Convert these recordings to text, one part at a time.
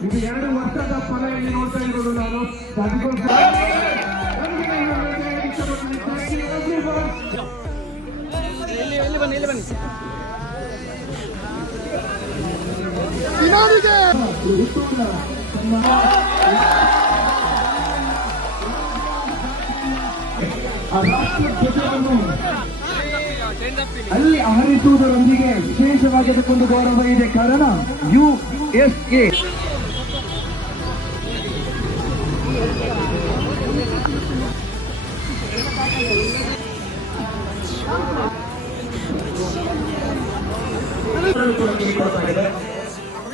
ಇದು ಎರಡು ವರ್ಷದ ಫಲ ಇಲ್ಲಿ ನೋಡ್ತಾ ಇರೋದು ನಾನು ಅದಕ್ಕೋಸ್ಕರ ಆ ರಾಷ್ಟ್ರೀಯ ಧ್ವಜವನ್ನು ಅಲ್ಲಿ ಆಹರಿಸುವುದರೊಂದಿಗೆ ವಿಶೇಷವಾಗಿ ಅದಕ್ಕೊಂದು ಗೌರವ ಇದೆ. ಕಾರಣ ಯು ಎಸ್ ಎ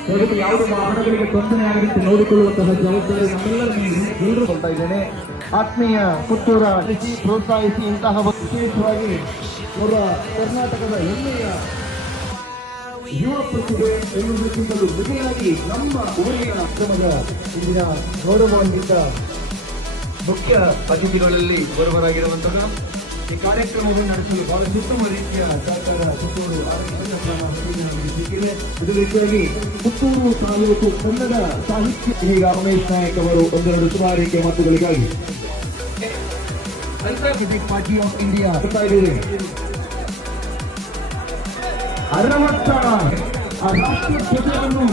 ಯಾವುದೇ ವಾಹನಗಳಿಗೆ ತೊಂದರೆ ನೋಡಿಕೊಳ್ಳುವಂತಹ ಜವಾಬ್ದಾರಿ ನಮ್ಮೆಲ್ಲರ ಇದ್ದೇನೆ. ಆತ್ಮೀಯ ಪುತ್ತೂರ ಕೃಷಿ ಪ್ರೋತ್ಸಾಹಿಸಿ ಇಂತಹ ವಿಶೇಷವಾಗಿ ಅವರ ಕರ್ನಾಟಕದ ಹೆಮ್ಮೆಯ ಯುವ ಪ್ರತಿಭೆ ಎನ್ನುವುದಕ್ಕಿಂತಲೂ ನಮ್ಮ ಊರಿನ ಅಕ್ರಮದ ಇಂದಿನ ಗೌರವಾನ್ವಿತ ಮುಖ್ಯ ಅತಿಥಿಗಳಲ್ಲಿ ಒಬ್ಬರಾಗಿರುವಂತಹ ಈ ಕಾರ್ಯಕ್ರಮವನ್ನು ನಡೆಸಲು ಬಹಳ ಉತ್ತಮ ರೀತಿಯ ಸರ್ಕಾರ ಪುತ್ತೂರು ನಮಗೆ ಸಿಕ್ಕಿದೆ. ಇದೇ ರೀತಿಯಾಗಿ ಪುತ್ತೂರು ತಾಲೂಕು ಕನ್ನಡ ಸಾಹಿತ್ಯ ಈಗ ರಮೇಶ್ ನಾಯಕ್ ಅವರು ಒಂದೆರಡು ಸುಧಾರಿಕೆ ಮಾತುಗಳಿಗಾಗಿ. ಪಾರ್ಟಿ ಆಫ್ ಇಂಡಿಯಾ ಬರ್ತಾ ಇದ್ದೀರಿ. ಅರವತ್ತ ಧ್ವಜವನ್ನು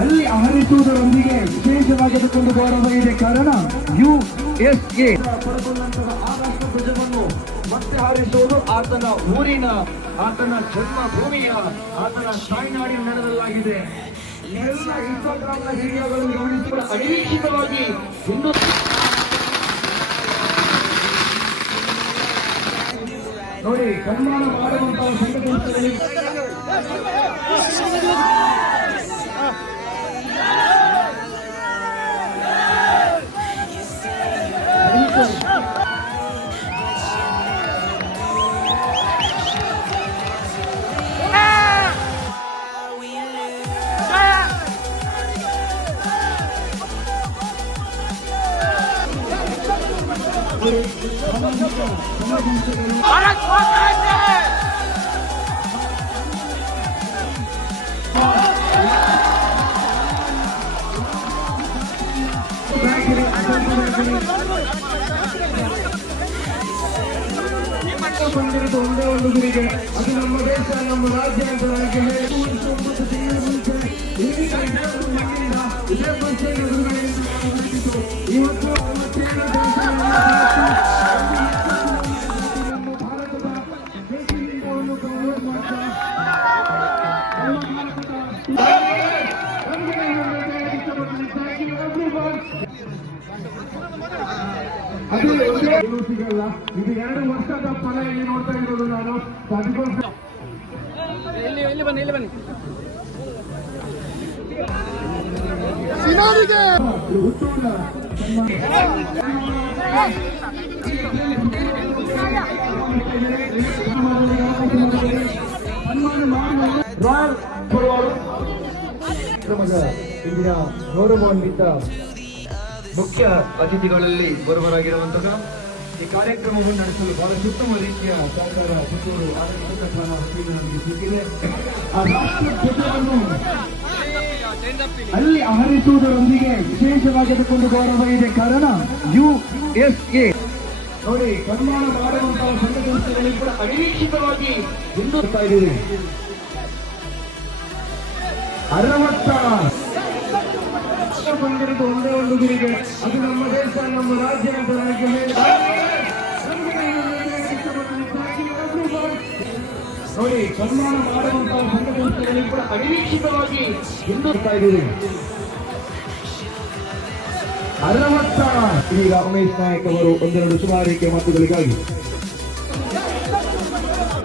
ಅಲ್ಲಿ ಆಹರಿಸುವುದರೊಂದಿಗೆ ವಿಶೇಷವಾಗಿ ಅದಕ್ಕೊಂದು ಗೌರವ ಇದೆ ಕಾರಣ ಯು ಎಸ್ ಎ ಪಡ್ಕೊಂಡಂತಹ ಆ ರಾಷ್ಟ್ರ ಧ್ವಜವನ್ನು ಮತ್ತೆ ಹಾರಿಸುವುದು ಆತನ ಊರಿನ, ಆತನ ಜನ್ಮ ಭೂಮಿಯ ಆತನ ತಾಯ್ನಾಡಿನ ನೆಲದಲ್ಲಾಗಿದೆ. ಎಲ್ಲ ಇನ್ಸ್ಟಾಗ್ರಾಮ್ನ ವಿಡಿಯೋಗಳನ್ನು ಗಮನಿಸಿದ ಅನಿರೀಕ್ಷಿತವಾಗಿ ಇನ್ನು ನೋಡಿ, ಸನ್ಮಾನ ಮಾಡುವಂತಹ ಸಂಘ ಸಂಸ್ಥೆಗಳಿಗೆ ಬಂದಿರೋದು ಒಂದೇ ಒಂದು ಗುರಿಗೆ ಅದು ನಮ್ಮ ದೇಶ ನಮ್ಮ ರಾಜ್ಯ ಅಂತ ನನಗೆ ಹೇಳಿ ಸಿಗಲ್ಲ ಇದು ಎರಡು ವರ್ಷದ ಫಲ ಇಲ್ಲಿ ನೋಡ್ತಾ ಇರೋದು ನಾನು ಬನ್ನಿ ಇಲ್ಲಿ ಬನ್ನಿ ಮಾಡಿ ರಾಯಲ್ ಇಂದಿನ ಗೌರವಾನ್ವಿತ ಮುಖ್ಯ ಅತಿಥಿಗಳಲ್ಲಿ ಬರುವರಾಗಿರುವಂತಹ ಈ ಕಾರ್ಯಕ್ರಮವನ್ನು ನಡೆಸಲು ಬಹಳ ಉತ್ತಮ ರೀತಿಯ ಸರ್ಕಾರ ಪುತ್ತೂರು ಆಡಳಿತ ವತಿಯಿಂದ ನಮಗೆ ಸಿಕ್ಕಿದೆ. ಆ ರಾಷ್ಟ್ರ ಅಲ್ಲಿ ಆಹರಿಸುವುದರೊಂದಿಗೆ ವಿಶೇಷವಾಗಿ ಅದಕ್ಕೊಂದು ಗೌರವ ಇದೆ. ಕಾರಣ ಯು ಎಸ್ ಎ ನೋಡಿ, ಸನ್ಮಾನ ಮಾಡುವಂತಹ ಸಂಘ ಸಂಸ್ಥೆಗಳಿಗೆ ಕೂಡ ಅನಿರೀಕ್ಷಿತವಾಗಿ ಮುಂದುವರ್ತಾ ಇದ್ದೀರಿ. ಅರವತ್ತ ಒಂದೇ ಅದು ನಮ್ಮ ದೇಶ, ನಮ್ಮ ರಾಜ್ಯ ಅಂತ ನನಗೆ ನೋಡಿ, ಸನ್ಮಾನ ಮಾಡುವಂತಹ ಸಂಘ ಸಂಸ್ಥೆಗಳಿಗೆ ಕೂಡ ಅನಿರೀಕ್ಷಿತವಾಗಿ ಇದ್ದೀರಿ ಅರವತ್ತ ಈಗ ಉಮೇಶ್ ನಾಯಕ್ ಅವರು ಒಂದೆರಡು ಸುಮಾರಿಕೆ ಮಾತುಗಳಿಗಾಗಿ.